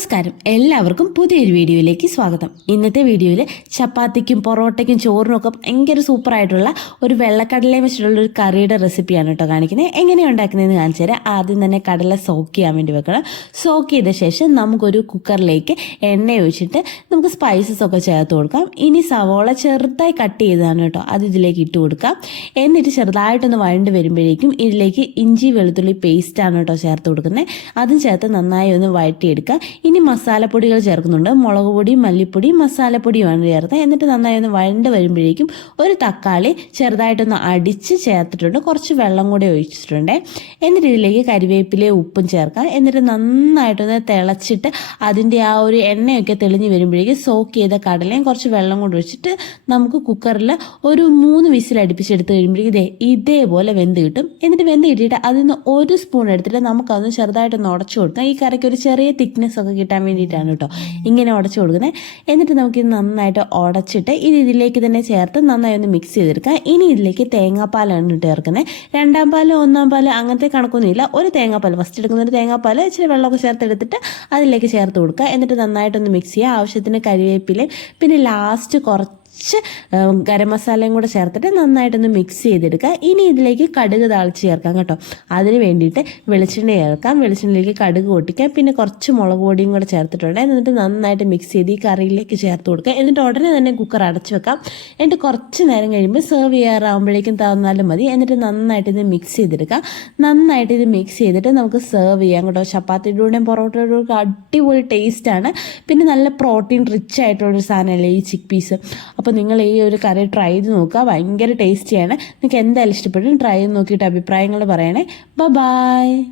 നമസ്കാരം. എല്ലാവർക്കും പുതിയൊരു വീഡിയോയിലേക്ക് സ്വാഗതം. ഇന്നത്തെ വീഡിയോയിൽ ചപ്പാത്തിക്കും പൊറോട്ടയ്ക്കും ചോറിനും ഒക്കെ ഭയങ്കര സൂപ്പറായിട്ടുള്ള ഒരു വെള്ളക്കടലയും വെച്ചിട്ടുള്ള ഒരു കറിയുടെ റെസിപ്പിയാണ് കേട്ടോ കാണിക്കുന്നത് എങ്ങനെയാണ് ഉണ്ടാക്കുന്നതെന്ന് കാണിച്ചു തരാം. ആദ്യം തന്നെ കടല സോക്ക് ചെയ്യാൻ വേണ്ടി വെക്കണം. സോക്ക് ചെയ്ത ശേഷം നമുക്കൊരു കുക്കറിലേക്ക് എണ്ണ ഒഴിച്ചിട്ട് നമുക്ക് സ്പൈസസ് ഒക്കെ ചേർത്ത് കൊടുക്കാം. ഇനി സവോള ചെറുതായി കട്ട് ചെയ്തതാണ് കേട്ടോ. അത് ഇതിലേക്ക് ഇട്ട് കൊടുക്കാം. എന്നിട്ട് ചെറുതായിട്ടൊന്ന് വഴണ്ട് വരുമ്പോഴേക്കും ഇതിലേക്ക് ഇഞ്ചി വെളുത്തുള്ളി പേസ്റ്റാണ് കേട്ടോ ചേർത്ത് കൊടുക്കുന്നത് അതും ചേർത്ത് നന്നായി ഒന്ന് വഴറ്റിയെടുക്കുക. ഇനി മസാലപ്പൊടികൾ ചേർക്കുന്നുണ്ട്. മുളക് പൊടി മല്ലിപ്പൊടി മസാലപ്പൊടിയുമാണ് ചേർത്തത്. എന്നിട്ട് നന്നായി ഒന്ന് വഴണ്ട് വരുമ്പോഴേക്കും ഒരു തക്കാളി ചെറുതായിട്ടൊന്ന് അടിച്ച് ചേർത്തിട്ടുണ്ട്. കുറച്ച് വെള്ളം കൂടി ഒഴിച്ചിട്ടുണ്ട്. എന്നിട്ട് ഇതിലേക്ക് കരിവേപ്പിലയും ഉപ്പും ചേർക്കാം. എന്നിട്ട് നന്നായിട്ടൊന്ന് തിളച്ചിട്ട് അതിന്റെ ആ ഒരു എണ്ണയൊക്കെ തെളിഞ്ഞ് വരുമ്പോഴേക്കും സോക്ക് ചെയ്ത കടലയും കുറച്ച് വെള്ളം കൂടി ഒഴിച്ചിട്ട് നമുക്ക് കുക്കറിൽ ഒരു മൂന്ന് വിസിൽ അടുപ്പിച്ചെടുത്ത് കഴിയുമ്പോഴേക്കും ഇതേ ഇതേപോലെ വെന്ത് കിട്ടും. എന്നിട്ട് വെന്ത് കിട്ടിയിട്ട് അതിൽ നിന്ന് ഒരു സ്പൂൺ എടുത്തിട്ട് നമുക്കതൊന്ന് ചെറുതായിട്ടൊന്ന് ഉടച്ചു കൊടുക്കാം. ഈ കറിക്ക് ഒരു ചെറിയ തിക്നെസ് ഒക്കെ കിട്ടാൻ വേണ്ടിയിട്ടാണ് കേട്ടോ. ഇങ്ങനെ ഉടച്ചു കൊടുക്കുന്നത് എന്നിട്ട് നമുക്ക് ഇത് നന്നായിട്ട് ഉടച്ചിട്ട് ഇത് ഇതിലേക്ക് തന്നെ ചേർത്ത് നന്നായി ഒന്ന് മിക്സ് ചെയ്തെടുക്കാം ഇനി ഇതിലേക്ക് തേങ്ങാപ്പാലാണ് ഇട്ട് ചേർക്കുന്നത് രണ്ടാം പാൽ ഒന്നാം പാൽ അങ്ങനത്തെ കണക്കൊന്നുമില്ല. ഒരു തേങ്ങാപ്പാൽ ഫസ്റ്റ് എടുക്കുന്ന ഒരു തേങ്ങാപ്പാൽ ഇച്ചിരി വെള്ളമൊക്കെ ചേർത്തെടുത്തിട്ട് അതിലേക്ക് ചേർത്ത് കൊടുക്കുക. എന്നിട്ട് നന്നായിട്ടൊന്ന് മിക്സ് ചെയ്യുക. ആവശ്യത്തിന് കരിവേപ്പിലയും പിന്നെ ലാസ്റ്റ് കുറച്ച് കുറച്ച് ഗരം മസാലയും കൂടെ ചേർത്തിട്ട് നന്നായിട്ടൊന്ന് മിക്സ് ചെയ്തെടുക്കുക. ഇനി ഇതിലേക്ക് കടുക് താളിച്ച് ചേർക്കാം കേട്ടോ. അതിന് വേണ്ടിയിട്ട് വെളിച്ചെണ്ണ ചേർക്കാം. വെളിച്ചെണ്ണയിലേക്ക് കടുക് പൊട്ടിക്കാം പിന്നെ കുറച്ച് മുളക് പൊടിയും കൂടെ ചേർത്തിട്ടുണ്ട്. എന്നിട്ട് നന്നായിട്ട് മിക്സ് ചെയ്ത് ഈ കറിയിലേക്ക് ചേർത്ത് കൊടുക്കുക. എന്നിട്ട് ഉടനെ തന്നെ കുക്കർ അടച്ചു വെക്കാം. എന്നിട്ട് കുറച്ച് നേരം കഴിയുമ്പോൾ സെർവ് ചെയ്യാറാകുമ്പോഴേക്കും തന്നാലും മതി. എന്നിട്ട് നന്നായിട്ട് ഇത് മിക്സ് ചെയ്തെടുക്കാം നന്നായിട്ട് ഇത് മിക്സ് ചെയ്തിട്ട് നമുക്ക് സെർവ് ചെയ്യാം കേട്ടോ. ചപ്പാത്തിയുടെ കൂടെയും പൊറോട്ടയുടെ കൂടെ അടിപൊളി ടേസ്റ്റാണ് പിന്നെ നല്ല പ്രോട്ടീൻ റിച്ച് ആയിട്ടുള്ളൊരു സാധനമല്ലേ ഈ ചിക്ക് പീസ് അപ്പോൾ നിങ്ങൾ ഈ ഒരു കറി ട്രൈ ചെയ്ത് നോക്കുക. ഭയങ്കര ടേസ്റ്റിയാണ് നിങ്ങൾക്ക് എന്തായാലും ഇഷ്ടപ്പെടും. ട്രൈ ചെയ്ത് നോക്കിയിട്ട് അഭിപ്രായങ്ങൾ പറയണേ. ബൈ